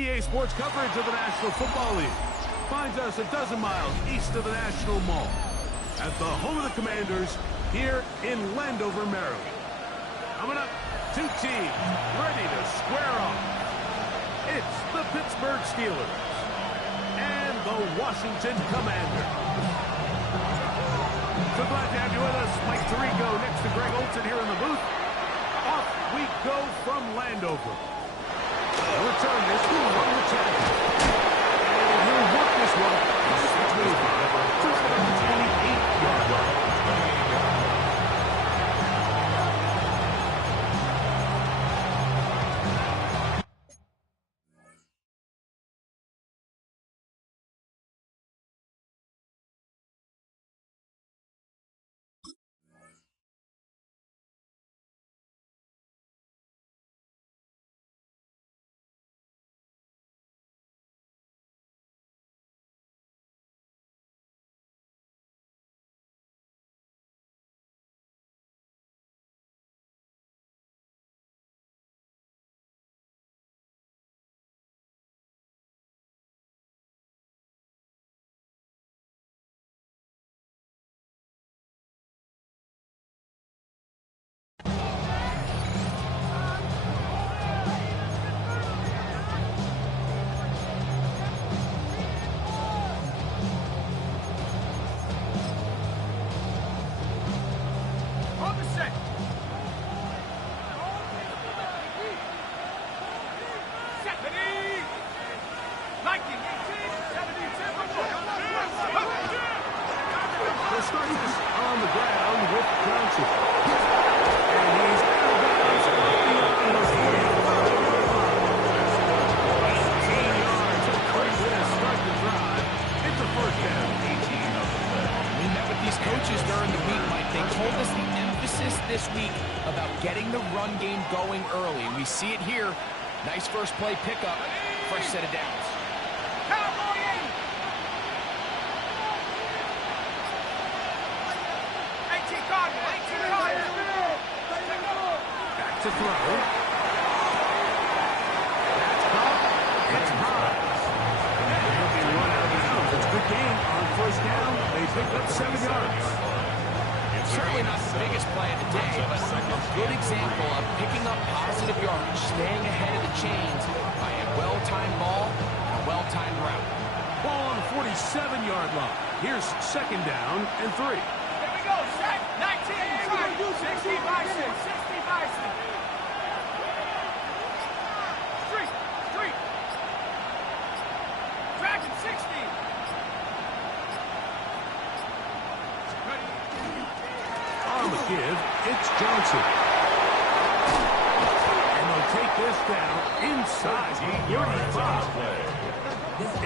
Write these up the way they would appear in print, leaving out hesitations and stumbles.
EA Sports coverage of the National Football League finds us a dozen miles east of the National Mall at the home of the Commanders here in Landover, Maryland. Coming up, two teams ready to square off. It's the Pittsburgh Steelers and the Washington Commanders. So glad to have you with us. Mike Tirico next to Greg Olson here in the booth. Off we go from Landover. We'll return this to the channel. And he'll work this one. This is 25. Just about the 28-yard line. We see it here. Nice first play pickup. Fresh set of downs. Back to throw. That's caught. It's high. They'll be run out of bounds. It's a good game on first down. They pick up 7 yards. Certainly not the biggest play of the day, but a good example of picking up positive yardage, staying ahead of the chains by a well-timed ball and a well-timed route. Ball on the 47-yard line. Here's second down and 3. Here we go, set, 19, try, 60 by 6, 60 by 6. Street. Dragon 60. On the give, it's Johnson. And they'll take this down inside the 35.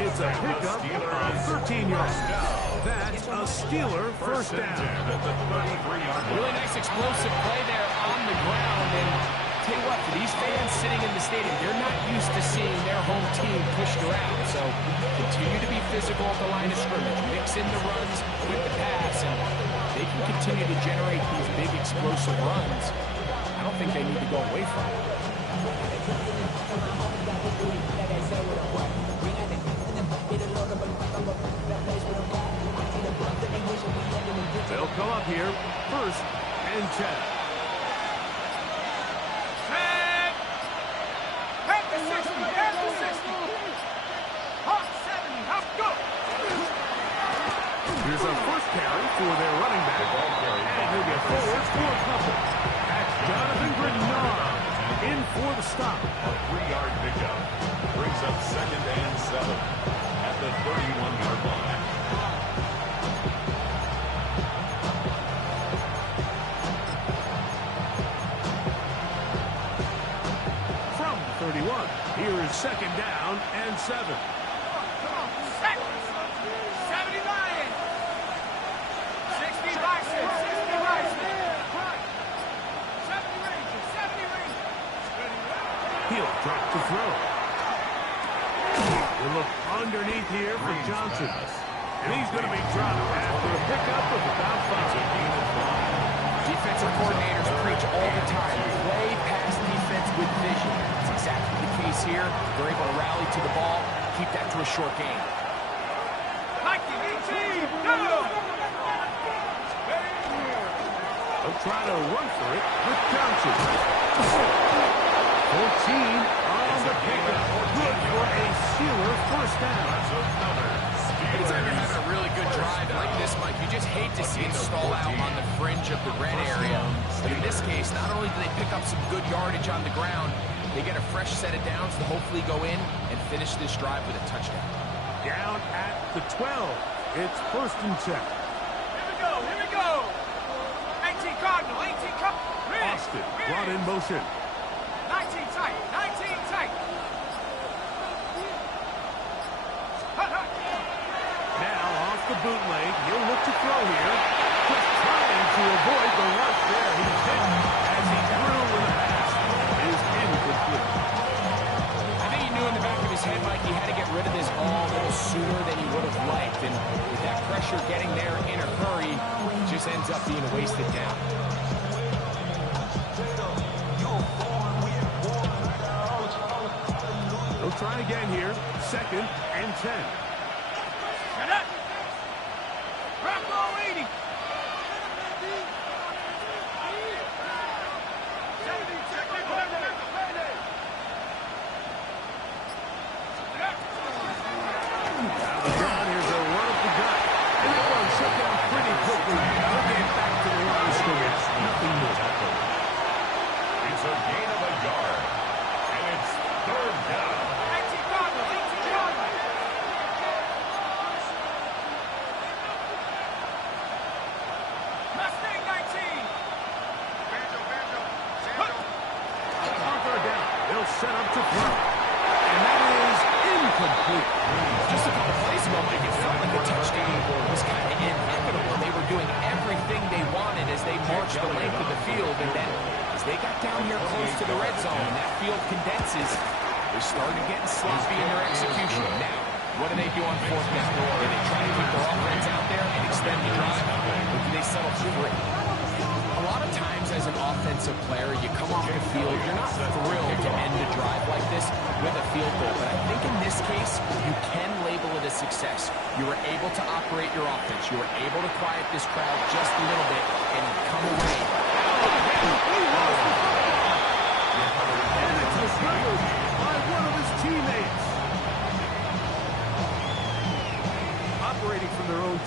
It's a pickup of 13 yards. That's a Steeler first down. Really nice explosive play there on the ground. And tell you what, for these fans sitting in the stadium, they're not used to seeing their home team pushed around. So continue to be physical at the line of scrimmage. Mix in the runs with the pass. And they can continue to generate these big explosive runs. I don't think they need to go away from it. They'll come up here, first and 10. Head to 60. Hot 70, hop, go. Here's a first carry for their running back. And he'll get forward for a couple. That's Jonathan Grenard in for the stop. A 3-yard pickup brings up second and 7 at the 31-yard line. From 31, here is second down and 7. Come on, set. 70 by 60 by 6, 60 by 6. 70 range. He'll drop to throw. We'll look underneath here for Johnson. And he's going to be dropped after a pickup of about 5. Defensive coordinators preach all the time. Play pass defense with vision. That's exactly the case here. They're able to rally to the ball, keep that to a short gain. 19, go! They'll try to run for it with Johnson. 14 on the pickup. Good for a sealer first down. Anytime you're having a really good drive like this, Mike, you just hate to see it stall out on the fringe of the red area. But in this case, not only do they pick up some good yardage on the ground, they get a fresh set of downs to hopefully go in and finish this drive with a touchdown. Down at the 12. It's first and 10. Here we go! 18 Cardinal, 18 Cardinal. Austin brought in motion. 19 tight, 19 tight. Now off the bootleg, he'll look to throw here. Just trying to avoid the rush there. He's hit as he threw with a pass. It is incomplete. I think he knew in the back of his head, Mike, he had to get rid of this ball a little sooner than he would have liked. And with that pressure getting there in a hurry, it just ends up being a wasted down. They'll try again here. Second and 10. Shut up! Bravo 80!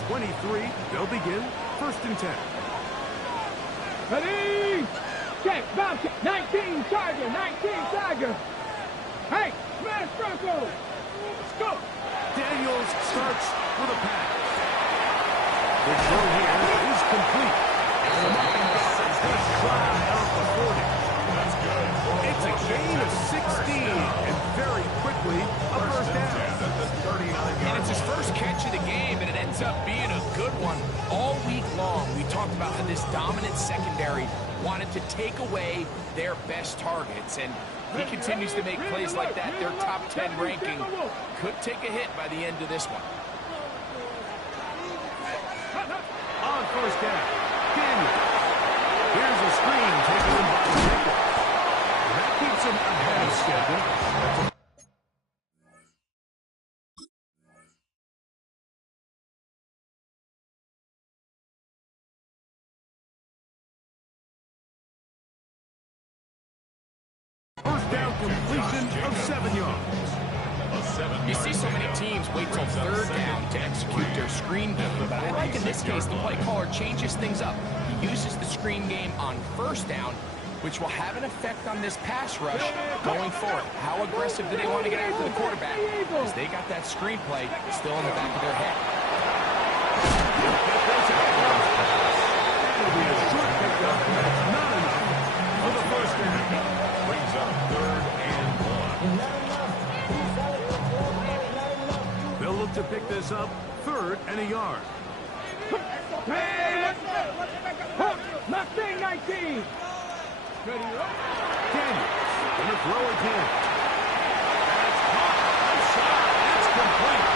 23, they'll begin first and 10. Ready? Check, bounce it. 19 Charger, 19 Charger. Hey, smash Bronco. Let's go. Daniels starts with a pass. The throw here is complete. And the just shy of the 40. That's good. It's a gain of 16, and very quickly a first down. And it's his first catch of the game, and it ends up being a good one. All week long, we talked about how this dominant secondary wanted to take away their best targets, and he continues to make plays like that. Their top 10 ranking could take a hit by the end of this one. On first down, Daniels. Here's a screen taken in by Jacobs. That keeps him ahead of schedule. First down completion of 7 yards. You see so many teams wait till third down to execute their screen game, but I like in this case the play caller changes things up. He uses the screen game on first down, which will have an effect on this pass rush going forward. How aggressive do they want to get after the quarterback? Because they got that screen play still in the back of their head. It'll be a short pickup, but it's not enough for the first down. Brings up 3rd and 1. They'll look to pick this up 3rd and a yard. Hey, Mustang 19. Daniels gonna throw again. That's caught. Outside. It's complete.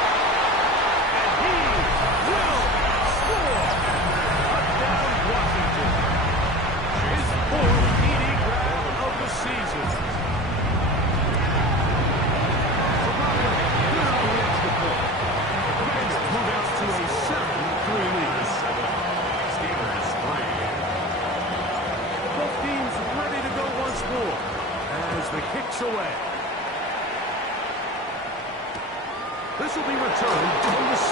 And he will score. Touchdown, Washington. His 4th TD grab of the season. So probably this away. This will be returned from the 6.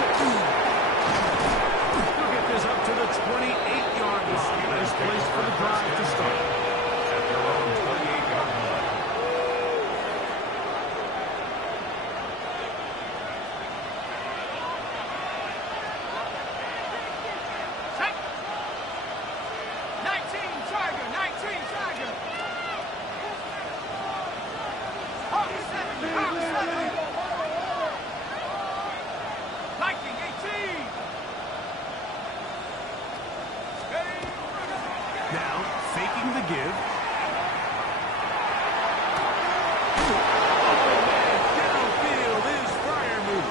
They'll get this up to the 28-yard line. Nice place for the drive to start. At their own 28-yard line. Set. 19 Tiger, 19 Tiger. Hawk 7, Hawk 7. Viking 18. Now, faking the give. Downfield is Fryermuth.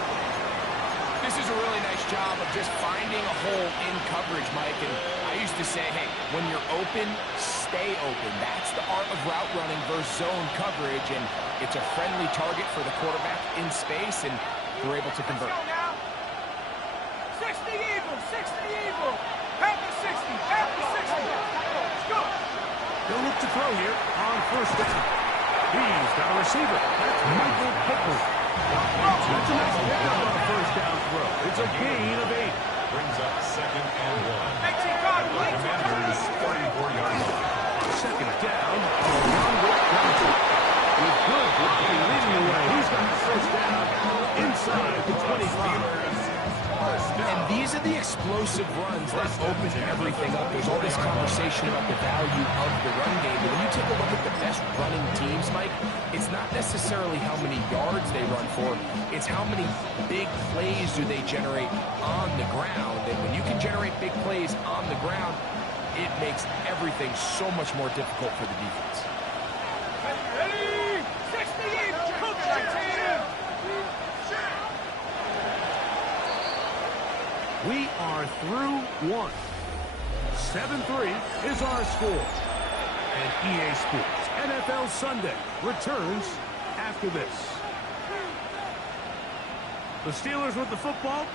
This is a really nice job of just finding a hole in coverage, Mike. And I used to say, hey, when you're open, stay open. That's the art of route running versus zone coverage. And it's a friendly target for the quarterback in space, and they're able to convert. Let's go now. 60 Eagle, 60 Eagle. Half the 60, half the 60. Let's go. They'll look to throw here on first down. He's got a receiver. That's Michael Pickle. That's a nice pickup on a first down throw. It's a gain of 8. Brings up 2nd and 1. 18 guard, Commanders 34-yard line. Second down. With good leading the way. He's got the first down inside the 25. And these are the explosive runs that open everything up. There's all this conversation about the value of the run game. But when you take a look at the best running teams, Mike, it's not necessarily how many yards they run for. It's how many big plays do they generate on the ground. And when you can generate big plays on the ground, it makes everything so much more difficult for the defense. Ready? 60 Eagle, Cook 19. We are through 1. 7-3 is our score. And EA Sports NFL Sunday returns after this. The Steelers with the football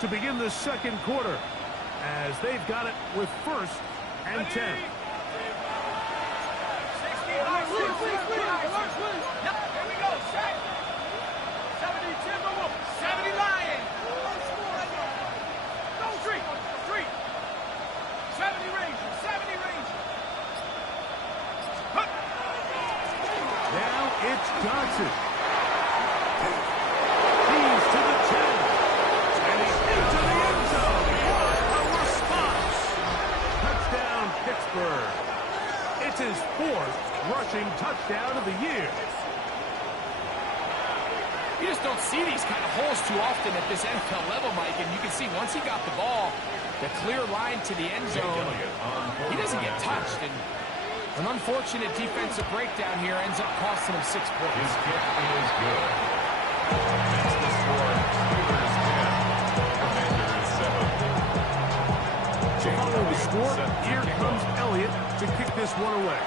to begin the second quarter as they've got it with 1st and 10. 60 Lions, 60 Lions. Here we go, set. 70 Timberwolves, 70 Lions. Go street, street. 70 Rangers, 70 Rangers. Hup. Now it's Johnson. He's to the 10. And he's into the end zone. A response. Touchdown, Pittsburgh. It's his 4th rushing touchdown of the year. You just don't see these kind of holes too often at this NFL level, Mike. And you can see once he got the ball, the clear line to the end zone, he doesn't get touched. And an unfortunate defensive breakdown here ends up costing him 6 points. His kick is good. That's the score. Steelers 10. Commanders 7. Following the score, here comes Elliott to kick this one away.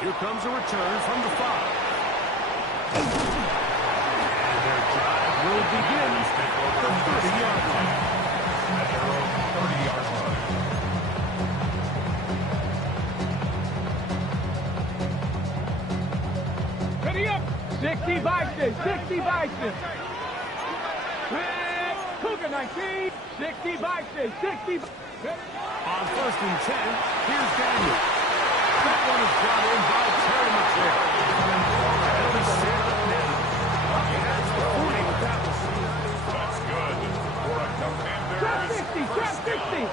Here comes a return from the 5. And their drive will begin at the 30-yard line. At their own 30-yard line. Ready up. 60 Bison, 60 Bison. Cougar 19, 60 Bison, 60. On 1st and 10, here's Daniel. That one is brought in by Terry McLaurin. And he's set up now. He has the 40 with that one. That's good for a Commanders. Trap 60, trap 60.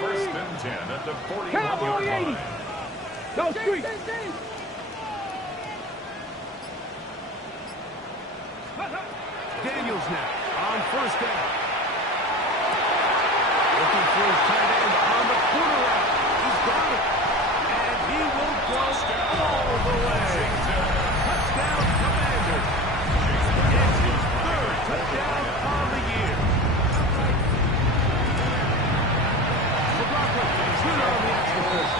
First and 10 at the 41-yard Cowboy 80. line. Go street. Daniels now on 1st down. Looking for his tight end on the corner route. He's got it. And he will go all the way. Touchdown, Commanders. It's his 3rd touchdown on the year. McLaughlin is winner on the extra point.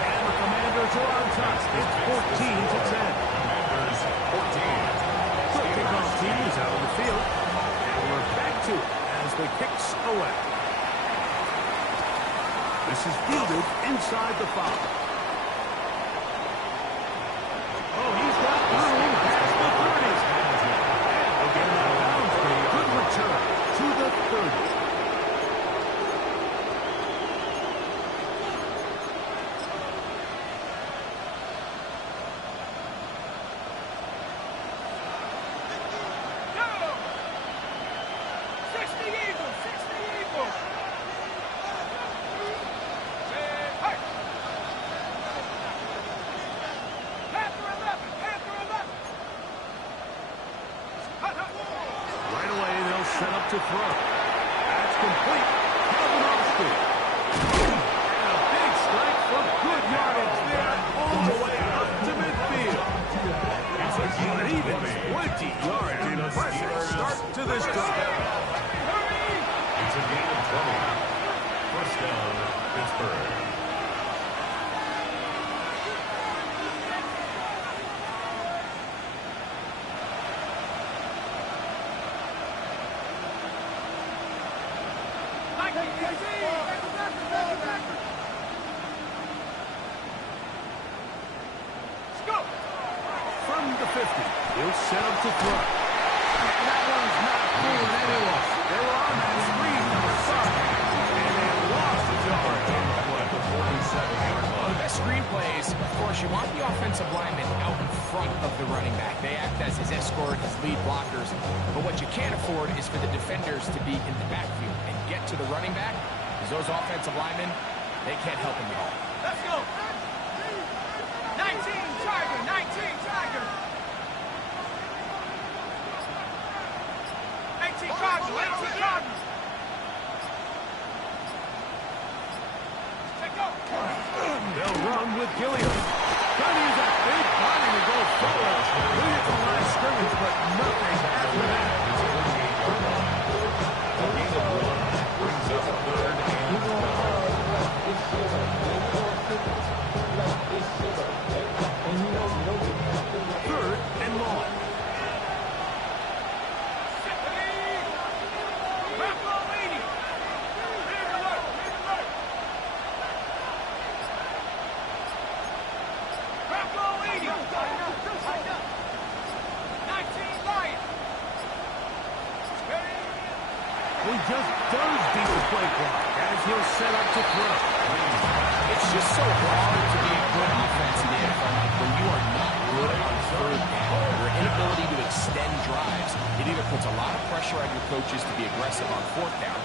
And the Commanders are on top. It's 14-10. Commanders 14. Quick kickoff team is out on the field. And we're back to it as the kicks away. This is fielded inside the 5. to throw. That's complete. Calvin Austin. And a big strike for good yardage there all the way up to midfield. An even 20 yards. Impressive start to this drive. It's a gain of 20. First down, Pittsburgh. From the 50, he'll set up to throw. And that one's not fooling anyone. They were on that screen to the side, and they lost a yard on the play. The best screenplays, of course, you want the offensive lineman out in front of the running back. They act as his escort, his lead blockers. But what you can't afford is for the defenders to be in the backfield and get to the running back, because those offensive linemen, they can't help him at all. Let's go. 19 Tiger, 19 Tiger. 18 Cardinal, 18 Cardinal. Take go. They'll run with Gilliam. Trying to use that big body to go forward. Lead it to the line of scrimmage, but nothing after that. A gain of 1 brings up third and 3rd and long. He just does beat the play clock as he'll set up to throw. It's just so hard to be a good offense in the NFL when you are not good on third down. Your inability to extend drives, it either puts a lot of pressure on your coaches to be aggressive on 4th down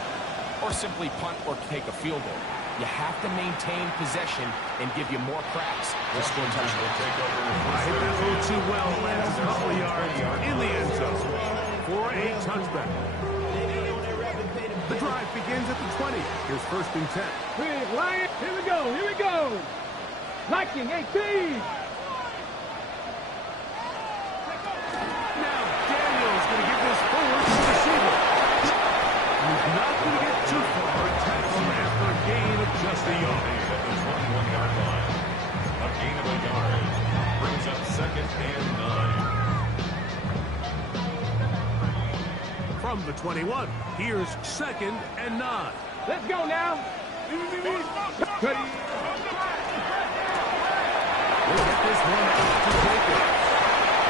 or simply punt or take a field goal. You have to maintain possession and give you more cracks to score touchdowns. I hit that a little too well, lands a couple of yards in the end zone for a touchback. The drive begins at the 20. Here's 1st and 10. Big Lion, here we go, here we go. Viking 18. Now Daniel's going to give this forward to the receiver. He's not going to get too far. Taps him after a gain of just a yard. at the 21-yard line. A gain of a yard brings up 2nd and 9. From the 21, here's 2nd and 9. Let's go now. We'll get this one out to Jacob.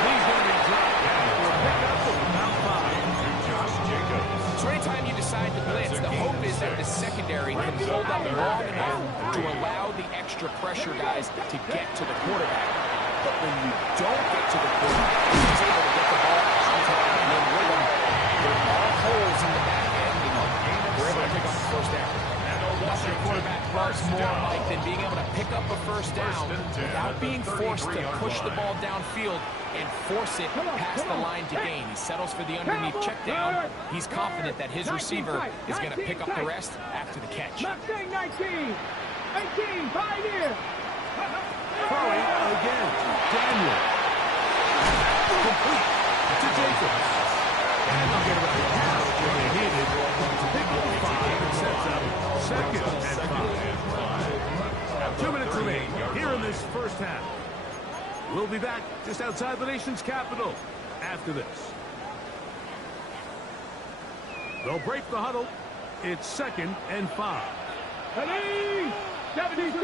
He's going to be dropped down for a pickup of about 5. Josh Jacobs. So anytime you decide to blitz, the hope is that the secondary can hold up long enough to allow the extra pressure guys to get to the quarterback. But when you don't get to the quarterback, he's able to get the ball on time and then rhythm. There are holes in the back end, and we're able to pick up the 1st down. Nothing a quarterback loves more, Mike, than being able to pick up a 1st down without being forced to push the ball downfield and force it past the line to gain. He settles for the underneath check down. He's confident that his receiver is going to pick up the rest after the catch. Mustang 19. 18, Pioneer. Throwing again. Daniel. Complete to Jacobs. And they'll get about half what they needed to pick up the 5 and sets up 2nd and 5. 2 minutes remaining here in this 1st half. We'll be back just outside the nation's capital after this. They'll break the huddle. It's 2nd and 5. 76. The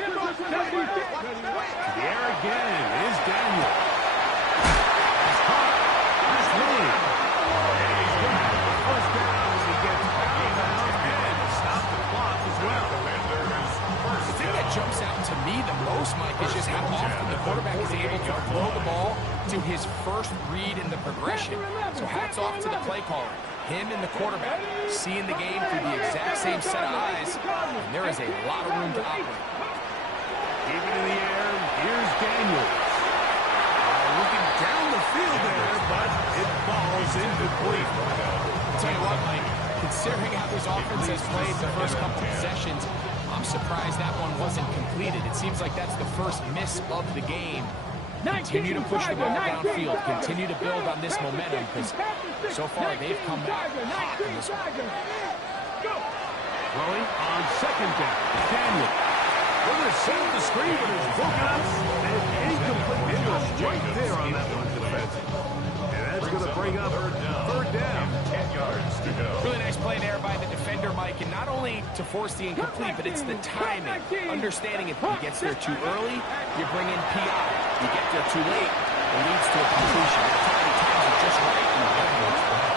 air again is Daniel. He's caught. He's lead. And he's going to have the 1st down as he gets out of bounds and stop the clock as well. The thing that jumps out to me the most, Mike, is just how often the quarterback is able to throw the ball to his first read in the progression. So hats off to the play caller. Him and the quarterback seeing the game through the exact same set of eyes, and there is a lot of room to operate. Keep it in the air. Here's Daniels. Looking down the field there, but it falls incomplete. I'll tell you what, Mike, Considering how this offense has played the first couple possessions, I'm surprised that one wasn't completed. It seems like that's the first miss of the game. Continue to push the ball downfield. Continue to build on this momentum because so far they've come back hot in this one. Throwing on second down. Daniel. We're going to set up the screen, but it's broken up. And incomplete. It was right there on that one defensive. And that's going to bring up third down. 10 yards to go. Really nice play there by the defender, Mike, and not only to force the incomplete, but it's the timing. Understanding if he gets there too early, you bring in PI. You get there too late, it leads to a completion. He times it just right, and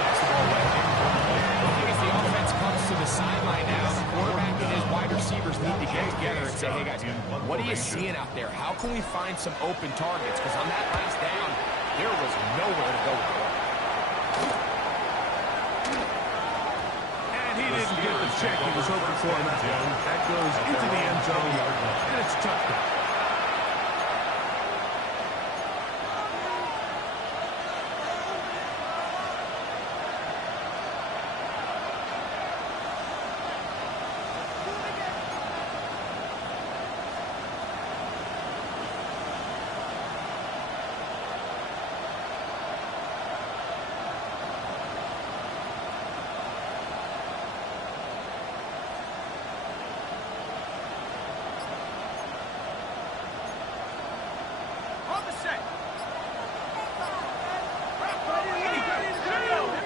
pass the ball away. I think as the offense comes to the sideline now, the quarterback and his wide receivers need to get together and say, hey, guys, what are you seeing out there? How can we find some open targets? Because on that last down, there was nowhere to go with the ball. And he didn't get the check he was hoping for on that one. That goes into the end zone, and it's a touchdown.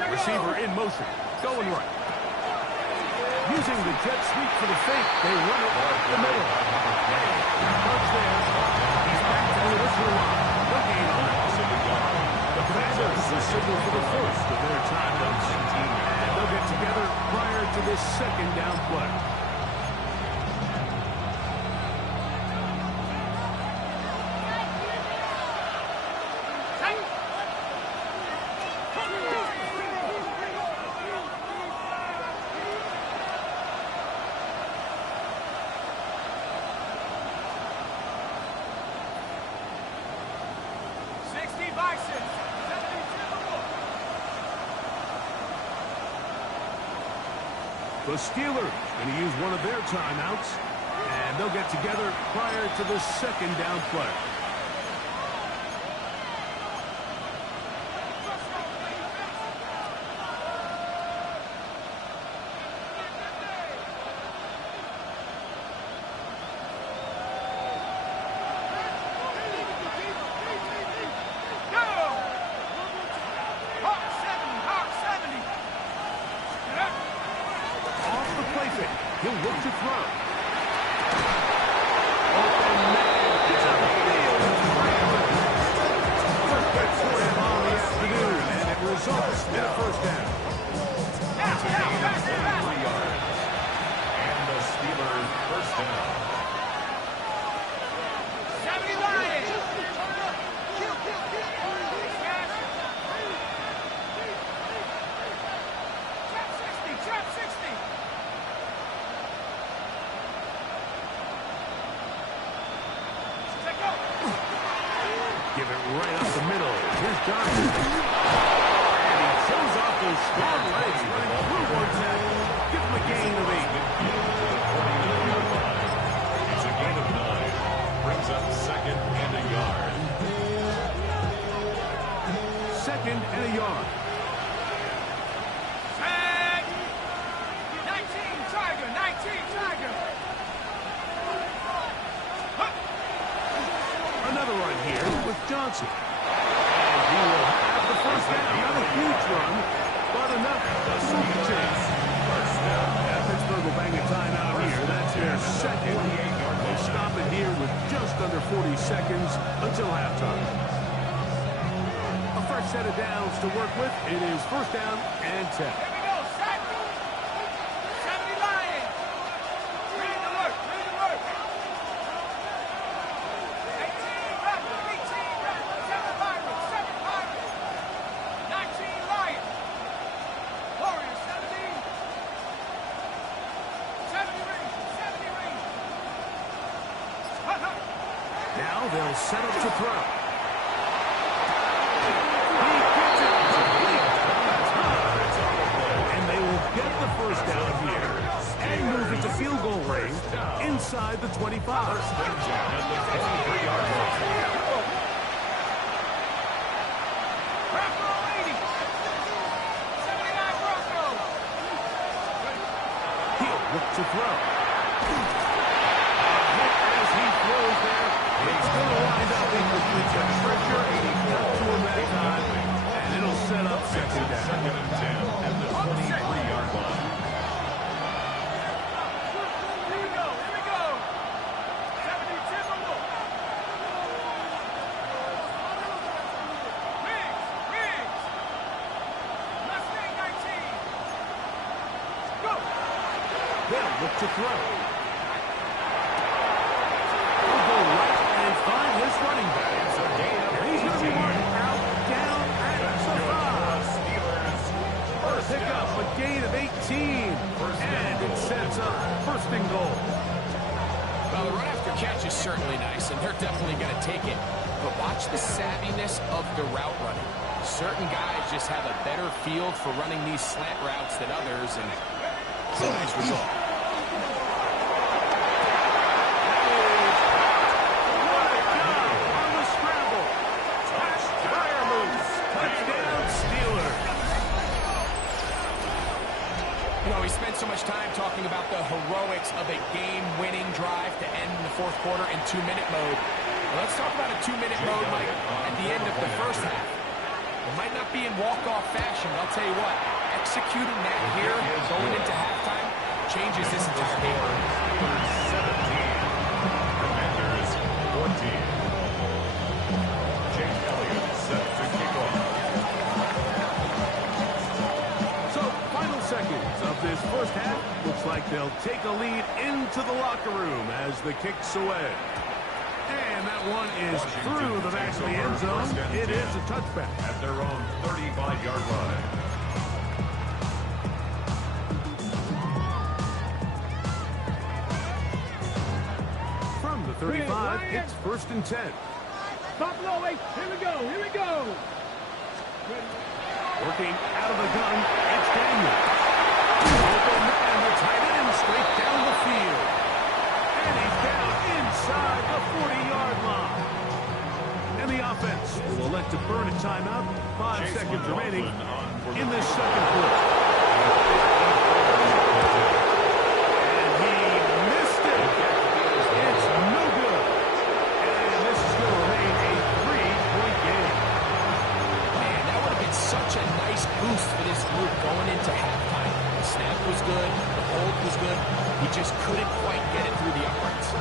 Receiver in motion, going right. Using the jet sweep for the fake, they run it right the middle. Touch there. He's back to the original line. No gain on that. The Commanders will signal for the first of their timeouts. And they'll get together prior to this second down play. The Steelers going to use one of their timeouts, and they'll get together prior to the second down play. He'll look to throw. Open man. It's a field. First back for him on the afternoon, and it results in a first down. It's a gain of 3 yards. And the Steelers first down. 70 Lions. Trap 60. Give it right up the middle. Here's Johnson. And he shows off those strong legs running through one tackle. Give him a gain of 8. It's a gain of 9. Brings up second and a yard. Second and a yard. Tag. 19 Tiger. 19 Tiger. Another run here with Johnson. And he will have the first down. Not a huge run, but enough to save the chase. First down. And Pittsburgh will bang a timeout here. That's their second. They'll stop it here with just under 40 seconds until halftime. A fresh set of downs to work with. It is first down and 10. Here we go. Set. 70 Lions. Ready to work. Ready to work. 18 Rebels. 18 Rebels. 7 Pirates. 7 Pirates. 19 Lions. Warriors. 17. 70 Rangers. 70 Rangers. Now they'll set up to throw. And they will get the inside the 25. First and 10 at the 23-yard line. Bronco 80. 79 Bronco. He'll look to throw. Hit as he throws there. It's going to wind up incomplete. The pressure got to him that time, and it'll set up second down. Second and 10 at the 23-yard line. Here we go. Here we go. 70 Timberwolves. Wings. Mustang 19. Go. They'll look to throw. He'll go right and find his running back. And he's going to be marked out, down at the 5. Pick up a gain of 18. And it sets up first and goal. Well, the run after catch is certainly nice, and they're definitely going to take it. But watch the savviness of the route running. Certain guys just have a better feel for running these slant routes than others, and it's a nice result. You know, we spent so much time talking about the heroics of a game-winning drive to end the fourth quarter in 2-minute mode. Well, let's talk about a 2-minute mode, Mike, at the end of the first half. It might not be in walk-off fashion, but I'll tell you what, executing that here going into halftime changes this entire game. 17. Commanders 14. Jake Elliott set to kick off. So, final seconds of this first half. Looks like they'll take a lead into the locker room as the kick's away. And that one is through the back of the end zone. It is a touchback. At their own 35-yard line. From the 35, it's first and 10. Buffalo, wait. Here we go. Here we go. Working out of the gun, it's Daniel. Open man, the tight end, straight down the field. And he's down inside the 40-yard line. And the offense will elect to burn a timeout. 5 seconds remaining in this second quarter. And he missed it. It's no good. And this is going to remain a 3-point game. Man, that would have been such a nice boost for this group going into halftime. The snap was good, the hold was good. He just couldn't quite get it through the uprights.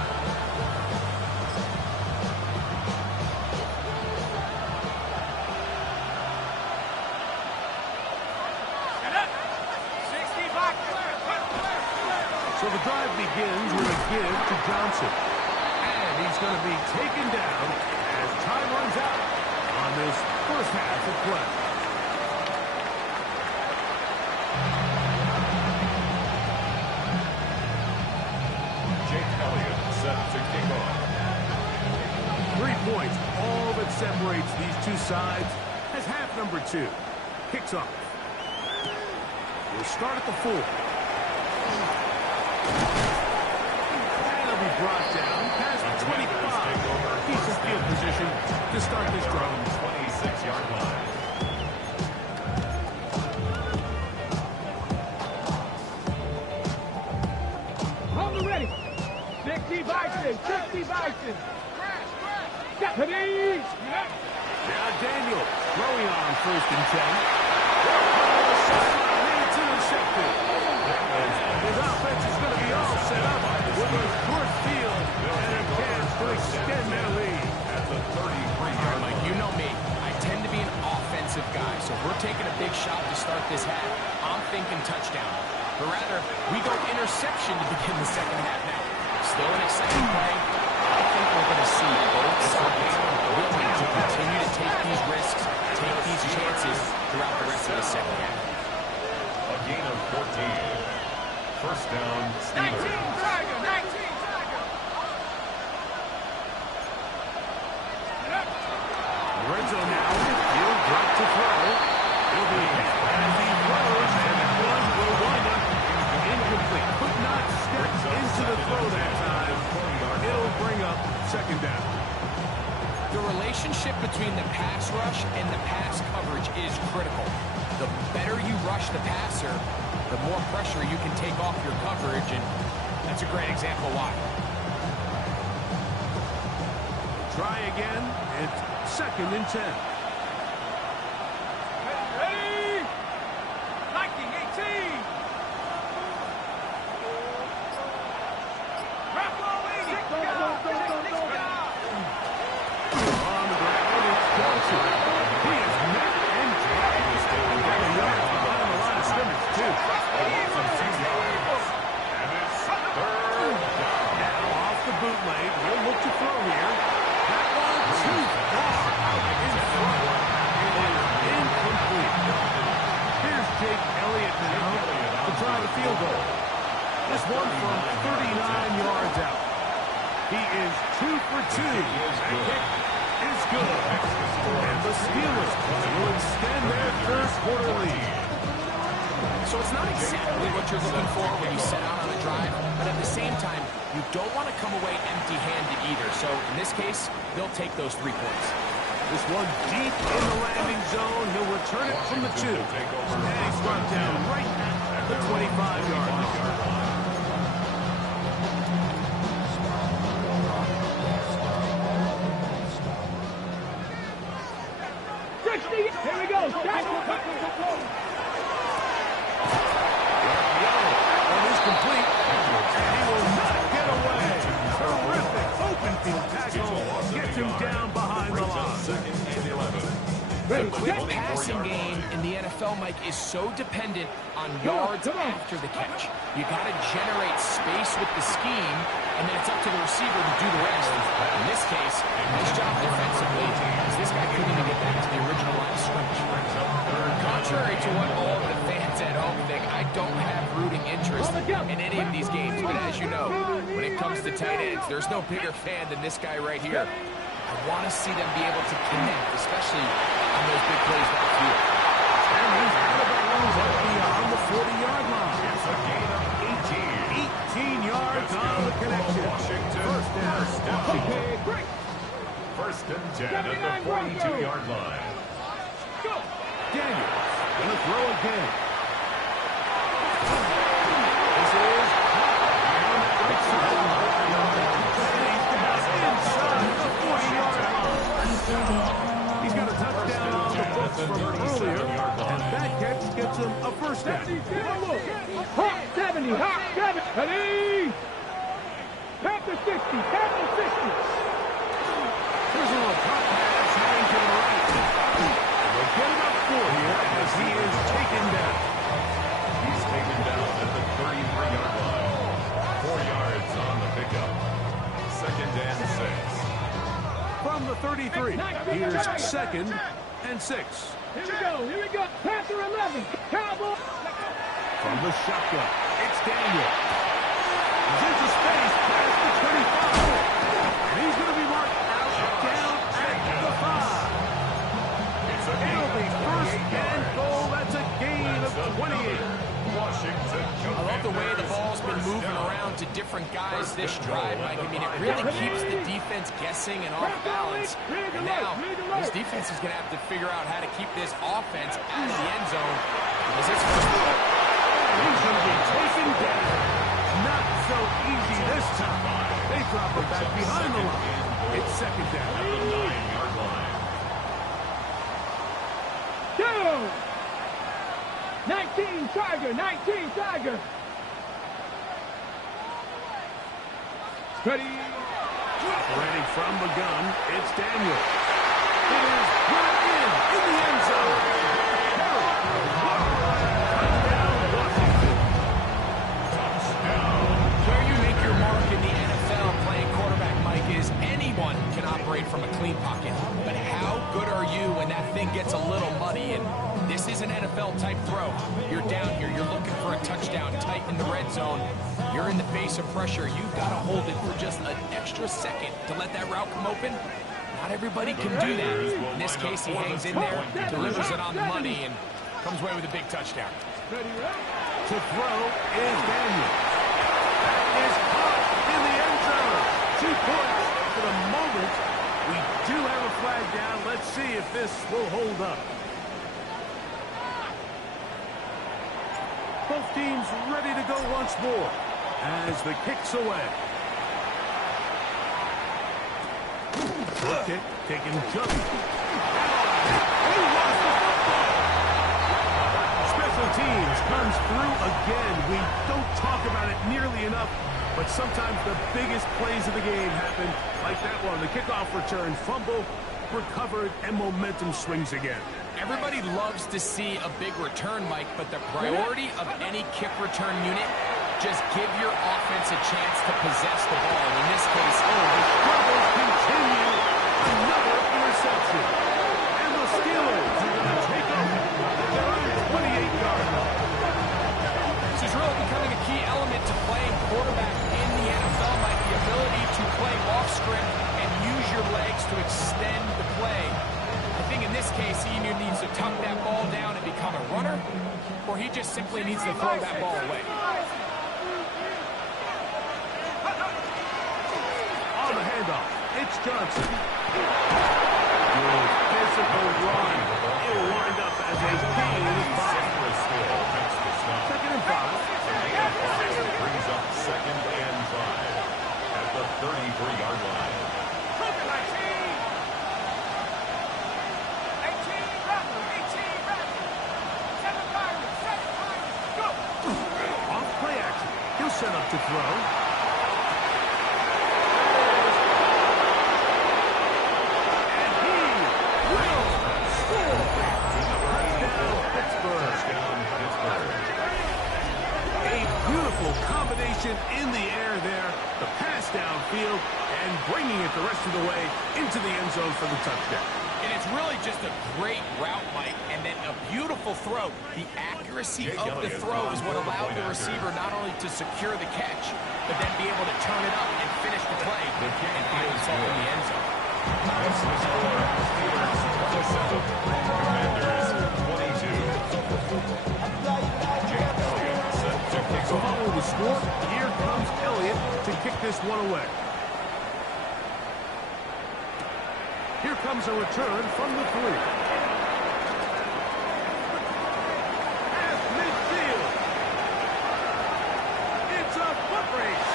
So the drive begins with a give to Johnson. And he's going to be taken down as time runs out on this first half of play. Jake Elliott set to kick off. 3 points, all that separates these two sides as half number 2 kicks off. We'll start at the 4. That'll be brought down past the 25. Decent field position to start this drive. 26-yard line. Hold ready. 60 Bison. 60 Bison. Deputy. Now Daniel throwing on first and 10. It's intercepted. His offense is going to be all set up with a short field and a chance to extend their lead. At the 33-yard Mike, line. you know me. I tend to be an offensive guy, so if we're taking a big shot to start this half, I'm thinking touchdown. But rather, we go interception to begin the second half now. Still an exciting play. I think we're going to see both sides willing to continue to take these risks, take these chances throughout the rest of the second half. A gain of 14. First down, 19 Steelers. Tiger. 19 Tiger. Red zone now. He'll drop to throw. He'll be hit as he throws, and that one will wind up incomplete. Could not step into the throw that time. relationship between the pass rush and the pass coverage is critical. The better you rush the passer, the more pressure you can take off your coverage, and that's a great example why. Try again. It's 2nd and 10. Ready? Liking 18. Wrap all 80. On the ground, it's Johnson. He is neck and drop. And got a yard behind the line of scrimmage, too. And it's 3rd down. Now off the bootleg. He'll look to throw here. That one too far out in front. It is incomplete. Here's Jake Elliott now to try the field goal. This one from 39 yards out. He is 2 for 2. That kick is good. And the Steelers will extend their first quarter lead. So it's not exactly what you're looking for when you set out on a drive, but at the same time, you don't want to come away empty-handed either. So in this case, they'll take those 3 points. This one deep in the landing zone. He'll return it from the 2. And he's brought down right at the 25-yard line. Here we go. One is complete, and he will not get away. Terrific open field tackle gets him down behind the line. 2nd and 11. The quick passing game in the NFL, Mike, is so dependent on yards after the catch. You got to generate space with the scheme, and then it's up to the receiver to do the rest. In this case, nice job defensively, as this guy couldn't even get back to the original line of scrimmage. Contrary to what all the fans at home think, I don't have rooting interest in any of these games. But as you know, when it comes to tight ends, there's no bigger fan than this guy right here. I want to see them be able to connect, especially on those big plays downfield. And he's out of bounds up beyond the 40-yard line. It's a gain of 18 yards on the connection. Washington. First down. First and 10 at the 42-yard line. Daniels going to throw again. This is down the right side. Inside the 40-yard line. He's got a touchdown on the books from earlier, and that catch gets him a first down. Hot 70, hot 70. Tap the 60, tap the 60. Here's a little pop pass heading to the right. They'll get him up 4 here as he is taken down. He's taken down at the 33-yard line. 4 yards on the pickup. 2nd and 6. From the 33, here's 2nd and 6. Here we go. Panther 11, Cowboy. From the shotgun, it's Daniel. He's into space past the 25. And he's going to be marked out down at the 5. It's a gain It'll be of first 28 and yards. goal. That's a gain of 28. Washington. I love the way the ball's been moving around to different guys this drive, Mike. I mean, it really keeps the defense guessing and off balance. And now, this defense is going to have to figure out how to keep this offense out of the end zone. Because it's first down. He's going to be taken down. Not so easy this time. They drop him back behind the line. It's 2nd down. At the 9-yard line. 19 Tiger, 19 Tiger. Ready. Ready from the gun, it's Daniel. It is brought in the end zone. Touchdown, Washington. Where you make your mark in the NFL playing quarterback, Mike, is anyone can operate from a clean pocket. But how good are you when that thing gets a little muddy? And this is an NFL-type throw. You're down here. You're looking for a touchdown tight in the red zone. You're in the face of pressure. You've got to hold it for just an extra second to let that route come open. Not everybody can do that. In this case, he hangs in there, delivers it on the money, and comes away with a big touchdown. To throw is Daniel. That is caught in the end zone. 2 points for the moment. We do have a flag down. Let's see if this will hold up. Both teams ready to go once more as the kick's away. Kick, taking jump. Who lost the football? Special teams comes through again. We don't talk about it nearly enough, but sometimes the biggest plays of the game happen like that one. The kickoff return, fumble, recovered, and momentum swings again. Everybody loves to see a big return, Mike, but the priority of any kick return unit, just give your offense a chance to possess the ball. In this case, the struggles continue. Another interception. And the Steelers are going to take over at their own 28-yard line. This is really becoming a key element to playing quarterback in the NFL, Mike, the ability to play off script and use your legs to extend the play. I think in this case, he either needs to tuck that ball down and become a runner, or he just simply needs to throw that ball away. On the handoff, it's Johnson. Good physical run. It'll wind up as a gain of 5. Second and 5. Brings up 2nd and 5 at the 33-yard line. Off play action. He'll set up to throw. And he will score. Touchdown, Pittsburgh. A beautiful combination in the air there. The pass downfield and bringing it the rest of the way into the end zone for the touchdown. And it's really just a great route, Mike, and then a beautiful throw. The accuracy of the throw is what allowed the receiver not only to secure the catch, but then be able to turn it up and finish the play and find himself in the end zone. That's the score. Steelers 27, Commanders 22. Jake Elliott set to kick So off. following the score, here comes Elliott to kick this one away. Here comes a return from the 3. At midfield. It's a foot race.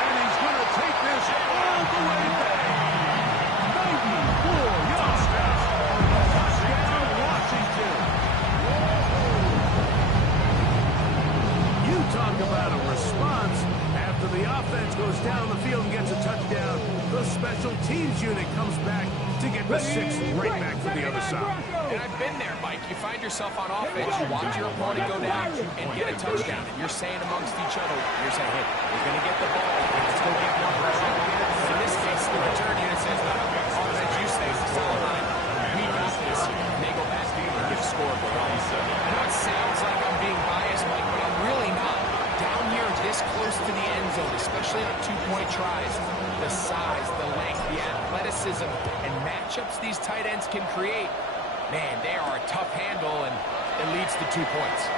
And he's going to take this all the way back. 94 yards. Touchdown, Washington. You talk about a response. After the offense goes down the field and gets a touchdown, the special teams unit comes back to get the 6th right back to the other side. And I've been there, Mike. You find yourself on offense, you watch your opponent go down and get a touchdown, and you're saying amongst each other, you're saying, hey, we're going to get the ball, let's go get one person. In this case, the return unit says, no, offense, you stay the solid line. We got this. And they go back to and get scored. I know it sounds like I'm being biased, Mike, but I'm really not. Down here this close to the end zone, especially on 2-point tries, the size, the length, the athleticism, and matchups these tight ends can create, man, they are a tough handle, and it leads to 2 points.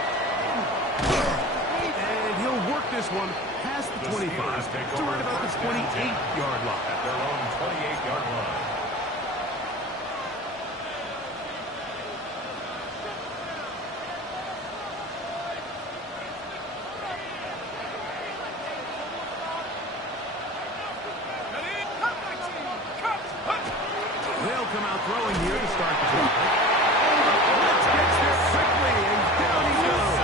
And he'll work this one past the 25 to right about the 28-yard line. At their own 28-yard line. They'll come out throwing here to start the drive. Blitz gets there quickly, and down he goes.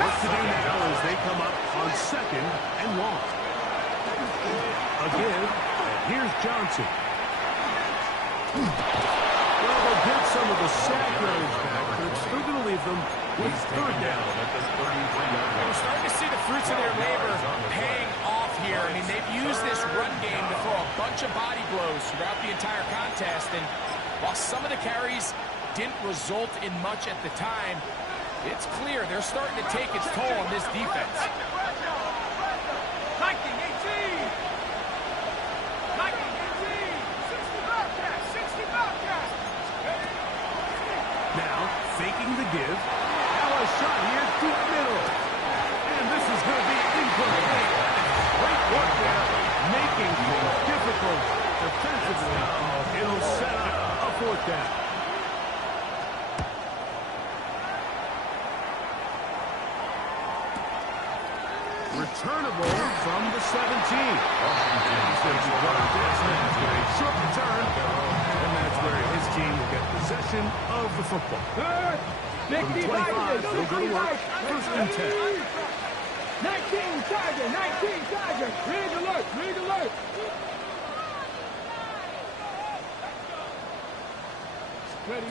What to do now as they come up on 2nd and long. Again, and here's Johnson. Well, they'll get some of the sack yards back, but it's still going to leave them with 3rd down. At the 33-yard line. We're starting to see the fruits of their labor paying off here. I mean, they've used this run game to throw a bunch of body blows throughout the entire contest, and while some of the carries didn't result in much at the time, it's clear they're starting to take its toll on this defense. Viking 18! Viking 18! 60 Bobcat! 60 Bobcat! Now, faking the give. Now a shot here deep middle. And this is going to be incomplete. Great work there, making it difficult Returnable from the 17. And he's going to be brought this. That's going to be a short return. And that's where his team will get possession of the football. From 25, they'll go to work. First and 10. 19 Charger, 19 Charger. Rig alert, rig alert. Ready,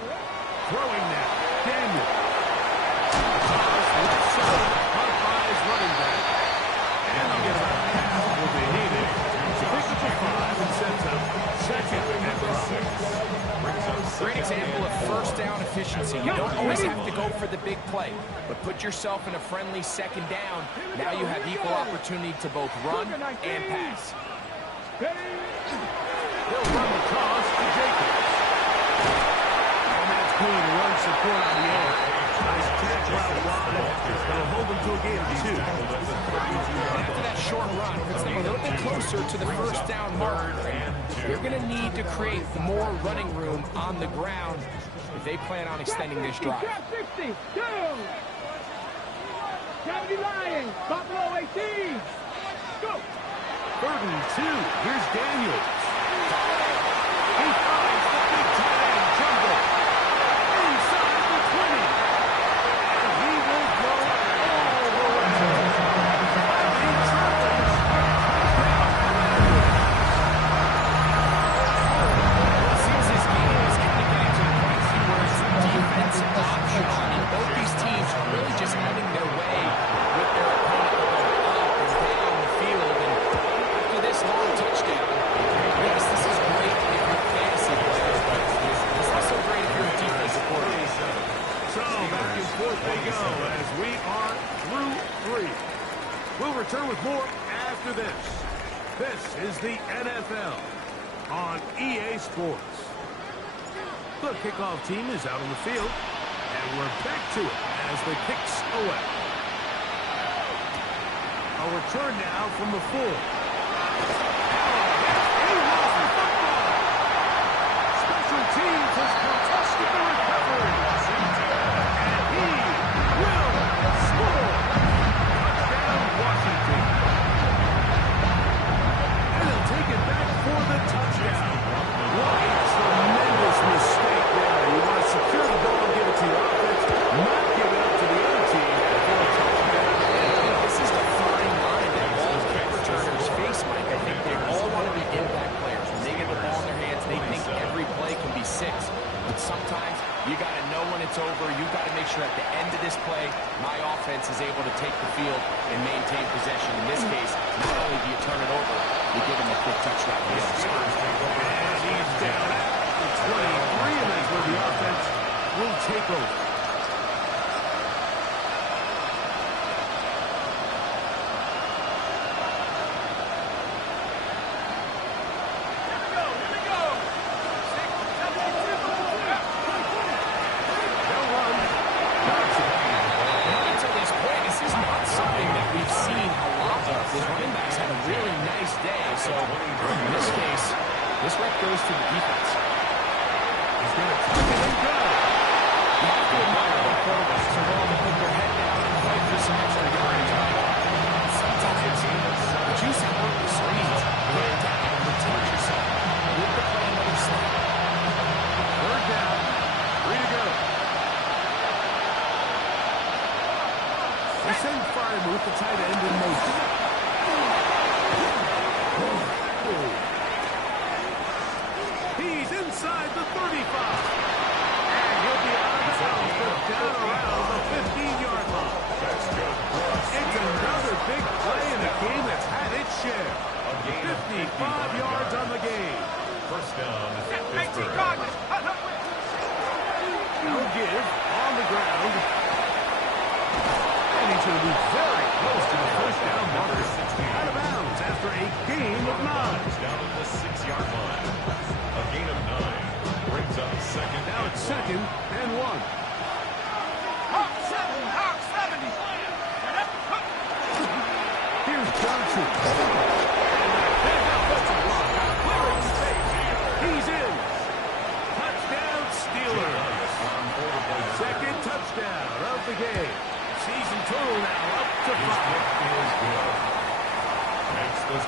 Throwing now. Daniel. Left side. Popeye's running back. And they'll get about half of what they needed. So picks up a 5 and sets up second and 5. Great example of first down efficiency. You don't always have to go for the big play, but put yourself in a friendly second down. Now you have equal opportunity to both run and pass. He'll run the toss to Jacobs. And that's good run support on the air. Nice tackle out wide. That'll hold them to a gain of 2. And after that short run, puts them a little bit closer to the first down marker. They're going to need to create more running room on the ground if they plan on extending this drive. 60, 2. 70 Lions, Buffalo 18. Go. 3rd and 2. Here's Daniels. He finds the big tight end jumble. Inside the 20. And he will go all the way. He travels. It seems this game is kind of getting to the point where it's defensive optional. I mean, both these teams are really just having their way with their opponent going up and down the field. And after this long touchdown, yes, this is great if you're a fantasy player, but it's not so great if you're a defensive coordinator. So back and forth they go as we are through 3. We'll return with more after this. This is the NFL on EA Sports. The kickoff team is out on the field, and we're back to it as the kicks away. A return now from the 4. Special teams has contested the recovery. And he will score. Touchdown, Washington. And he'll take it back for the touchdown. What a tremendous mistake there. You want to secure the ball and give it to your offense, not give it up to the other team for a touchdown. This is the fine line that all kick returners face, Mike. I think they all want to be impact players. When they get the ball in their hands, they think every play can be 6. But sometimes you got to know when it's over. You got to make sure at the end of this play, my offense is able to take the field and maintain possession. In this case, not only do you turn it over, you give them a quick touchdown. And he's down at the 23, and that's where the offense will take over. They'll run. Until this point, this is not something that we've seen a lot of. The running backs had a really nice day. So in this case, this rep goes to the defense. He's going to tuck it and go. You have to admire when quarterbacks are willing to put their head down and fight for some extra yards. Sometimes you just have work the screens, lay down, and return yourself. With the play another snap. 3rd down. 3 to go. They send Firemouth, the tight end, in motion. He's inside the 35. And he'll be out of bounds, but down around the 15-yard line. It's another big play in a game that's had its share. 55 yards on the game. First down, 19 Pittsburgh. Cardinals. No give on the ground. And he's going to be very close to the first down marker. Out of bounds after a gain of 9. Down at the 6-yard line. A gain of 9 brings up second. Now it's 2nd and 1. Hawk 70. Here's Johnson. And that offensive line clearing space. He's in. Touchdown, Steelers. Second touchdown of the game. Season total now up to 5. good. Makes the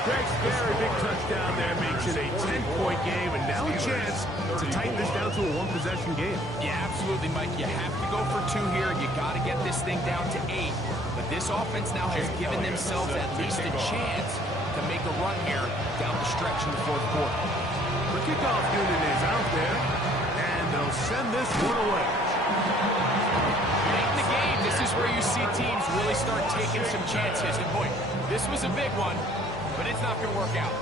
Very big touchdown there, makes it a 10-point game, and now a chance to tighten this down to a one-possession game. Yeah, absolutely, Mike. You have to go for 2 here. You got to get this thing down to 8. But this offense now has given themselves at least a chance to make a run here down the stretch in the fourth quarter. The kickoff unit is out there, and they'll send this one away. Late in the game, this is where you see teams really start taking some chances. And boy, this was a big one, but it's not going to work out.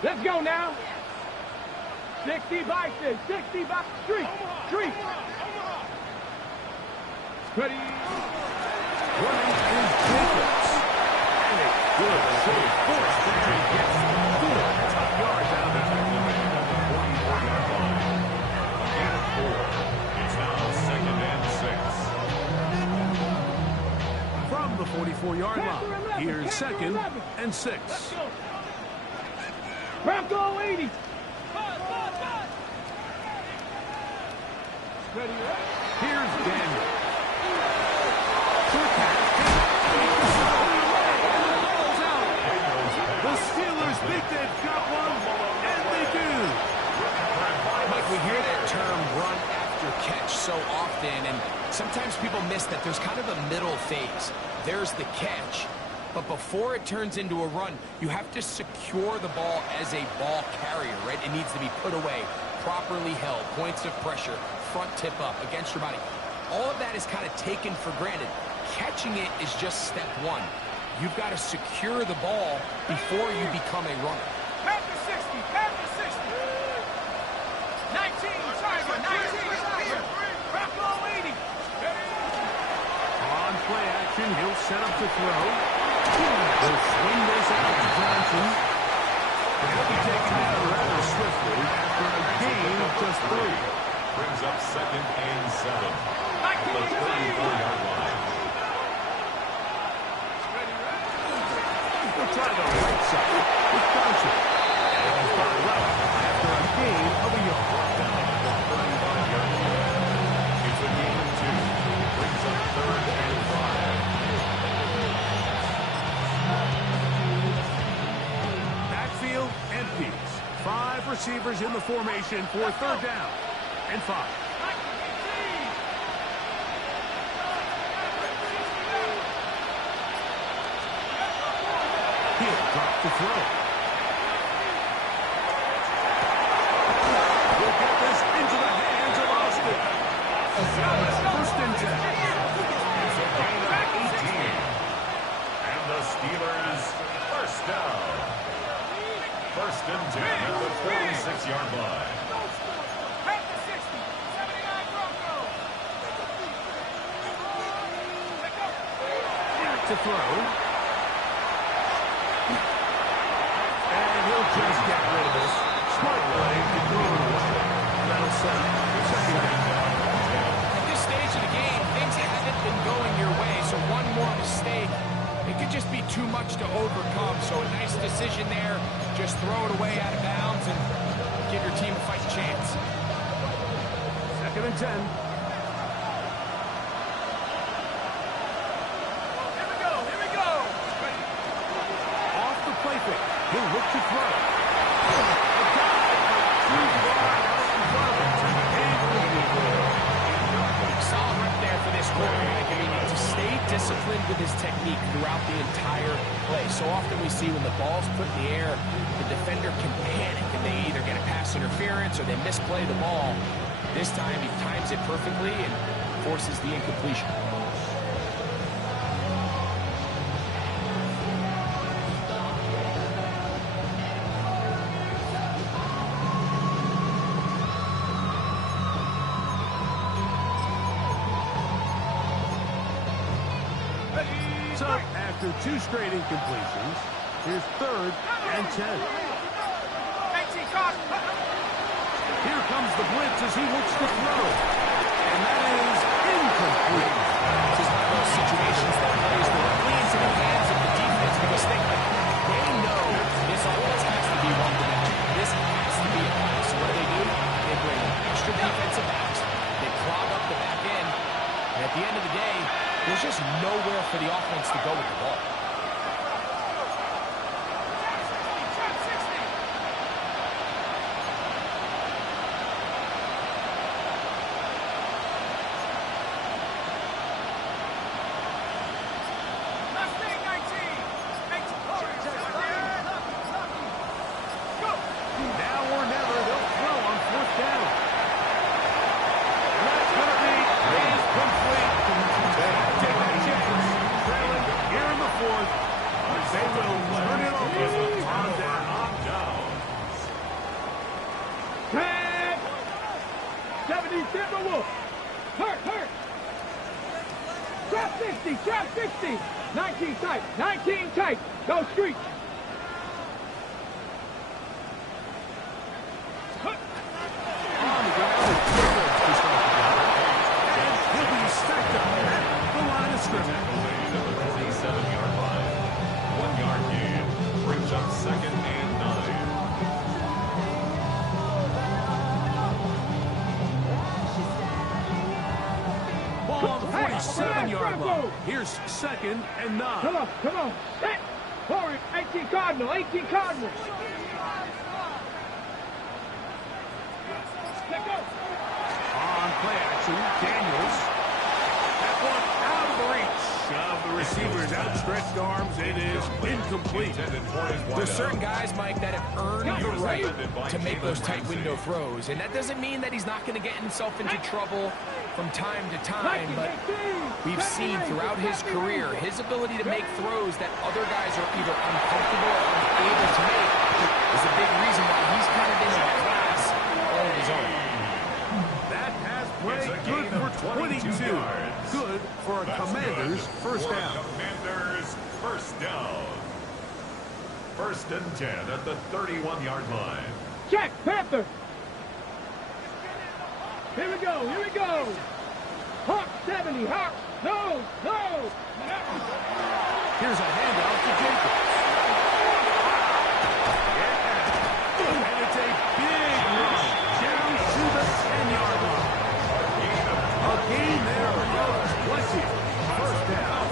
Let's go now. 60 Bison, 60 by street. Ready. Running is Jacobs. And a good save. Force there. He gets 4 tough yards out of that. 44-yard line. A gain of 4. It's now 2nd and 6. From the 44-yard line, here's 2nd and 6. Bronco 80. Ready. Here's Daniel. The Steelers think they've got one, and they do. Mike, we hear that term run after catch so often, and sometimes people miss that there's kind of a middle phase. There's the catch, but before it turns into a run, you have to secure the ball as a ball carrier, right? It needs to be put away, properly held, points of pressure, front tip up against your body. All of that is kind of taken for granted. Catching it is just step 1. You've got to secure the ball before you become a runner. Pass the 60, pass the 60. 19, Tiger, 19, Tiger. Bronco 80. On play action, he'll set up to throw. He'll swing this out to Johnson. He'll be taken down rather swiftly after a gain of just 3. Brings up 2nd and 7. The 34-yard line. We'll try the right side with Johnson. And he's got left after a gain of a yard. Down at the 35-yard line. It's a gain of 2. Brings up 3rd and 5. Backfield empties. 5 receivers in the formation for 3rd down and 5. He'll drop the throw. We'll get this into the hands of Austin. 1st and 10. It's a gain of 18. And the Steelers, 1st down. 1st and 10 at the 46-yard line. Pass the 60, 79 Bronco. To throw. And he'll just get rid of this. Smart play to throw it away. That'll set up the 2nd down. At this stage of the game, things haven't been going your way, so one more mistake, it could just be too much to overcome. So a nice decision there. Just throw it away out of bounds and give your team a fighting chance. 2nd and 10. Here we go. Off the play fake. He'll look to throw. A dive too far out in front of him. Solid rep there for this quarterback. I mean, to stay disciplined with his technique throughout the entire play. So often we see when the ball's put in the air, the defender can panic and they either get a pass interference or they misplay the ball. This time he times it perfectly and forces the incompletion. So after 2 straight incompletions, here's 3rd and 10. 18 cost. Here comes the blitz as he looks to throw. And that is incomplete. This is one of those situations that plays directly into the hands of the defense. confidence to go with the ball. Trap 60. 19 tight. 19 tight. Go street. On the ground, to start the drive. And he'll be stacked up at the line of scrimmage. At the 47-yard line. 1 yard gain. Brings up 2nd and 9. Ball on the 47-yard line. Here's 2nd and 9. Come on, come on. Set. Forward. 18 Cardinal. 18 Cardinal. Let go. On play action, Daniels. That one out of the reach of the receiver's outstretched arms. It is incomplete. There's certain guys, Mike, that have earned the right to make those tight window throws. And that doesn't mean that he's not going to get himself into trouble from time to time. But we've seen throughout his career his ability to make throws that other guys are either uncomfortable or unable to make is a big reason why he's kind of in a class all of his own. That has play good for 22. Good for a Commanders first down. Commanders first down. 1st and 10 at the 31-yard line. Check. Panther. Here we go. Here we go. Hawk 70. Hawk. No. No. Here's a handoff to Jacobs. Yeah. And it's a big run down to the 10-yard line. A gain there of 20. First down.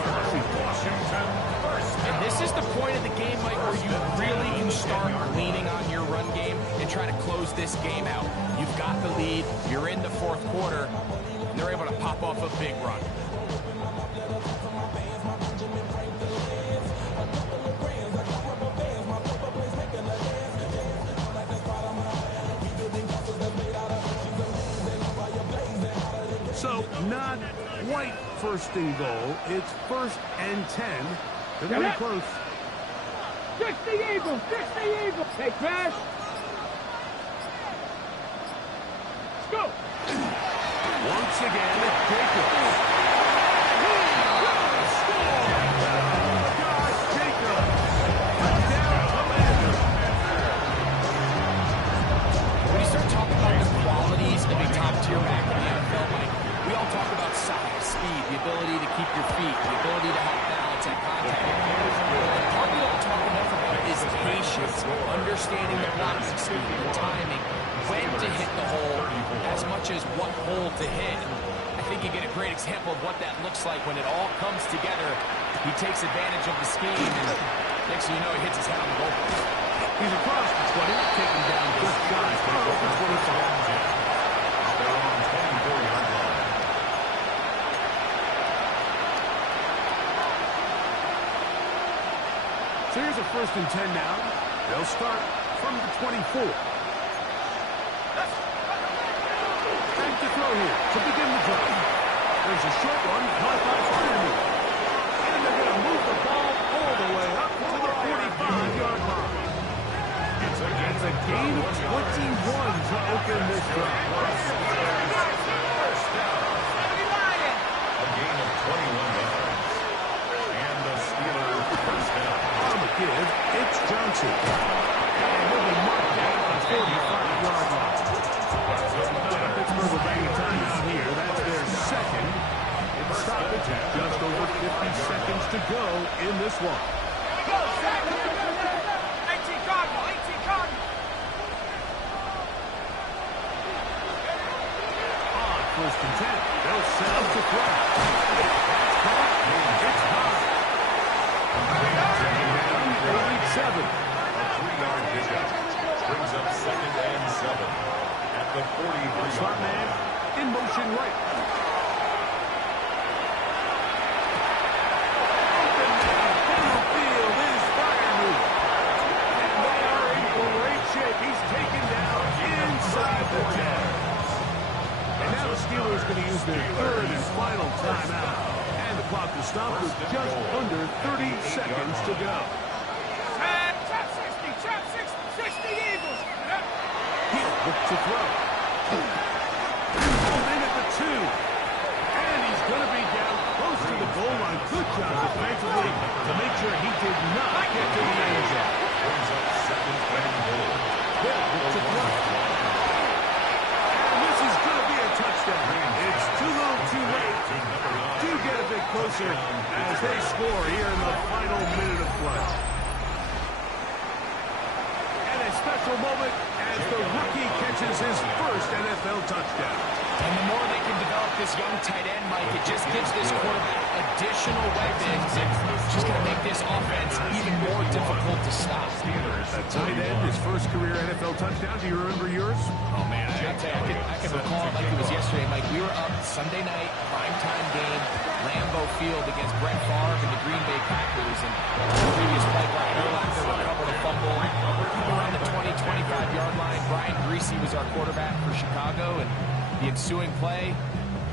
Washington first down. And this is the point of the game, Mike, where you really can start leaning on your run game and try to close this game out. You've got the lead. You're in the 4th quarter. And they're able to pop off a big run. So not quite 1st and goal. It's 1st and 10. They're really close. 60 Eagles. 60 Eagles. Hey, Crash. Let's go. Once again, Jacobs. Josh Jacobs. Touchdown, Commanders. When you start talking about the qualities of a top-tier back in the NFL, Mike, we all talk about size, speed, the ability to keep your feet, the ability to help balance and contact. The part we don't talk enough about is patience, understanding the blocking speed, the timing, when to hit the hole, as much as what hole to hit. I think you get a great example of what that looks like when it all comes together. He takes advantage of the scheme, and next thing you know, he hits his head on the goal. He's across the 20, taken down just shy of the 25. They're on 24-yard line. So here's a 1st and 10 now. They'll start from the 24. Back to throw here to begin the drive. There's a short one caught by Fireman. And they're going to move the ball all the way up to the 45-yard line. It's a gain of 21 to open this drive. First down. A gain of 21 yards. And the Steelers first down. On the give, it's Johnson. And he'll be marked down at the 45-yard line. Pittsburgh will bang a timeout here. That's their 2nd. It's stoppage. Just over 50 seconds to go in this one. 18 Cardinal. 18 Cardinal. On 1st and 10, they'll set up to throw. That's caught. It's high. to go. Chop 60, chop 60 Eagles. Here, look to throw. Pulled in at the 2. And he's going to be down close to the goal line. Good job defensively to make sure he did not get to the end zone. Brings up second and goal. Here, look to throw. And this is going to be a touchdown. It's too little too late. Do get a bit closer as they score here in the final minute of play. And a special moment as the rookie catches his first NFL touchdown. And the more they can develop this young tight end, Mike, it just gives this quarterback additional weapons and just going to make this offense even more difficult to stop. A tight end, his first career NFL touchdown. Do you remember yours? Oh, man, I gotta tell you, I can recall it like it was yesterday, Mike. We were up Sunday night, primetime game, Lambeau Field against Brett Favre and the Green Bay Packers. And the previous play, Brian Urlacher recovered a fumble around the 20-25-yard line. Brian Greasy was our quarterback for Chicago, and the ensuing play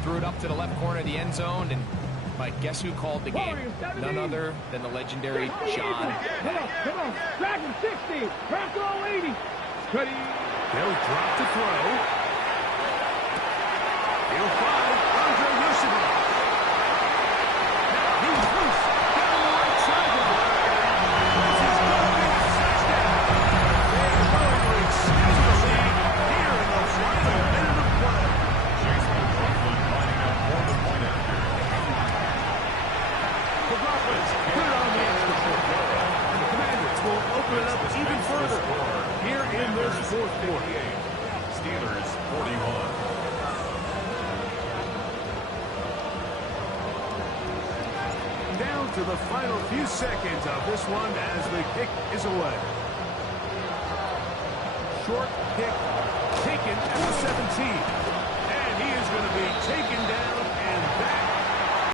threw it up to the left corner of the end zone. And Mike, guess who called the game? None other than the legendary John. Come on. Dragon 60. Bronco 80. Ready. They'll drop to throw. He'll find Andre Yoshida. Now he's loose. Down the right sideline. This is going to be a touchdown. They're going to extend the lead here in the final minute of play. Jason McLaughlin lining up for the point after. The Dolphins put it on the extra point. And the Commanders will open it up even further here in this fourth quarter. Steelers 41. Down to the final few seconds of this one as the kick is away. Short kick taken at the 17.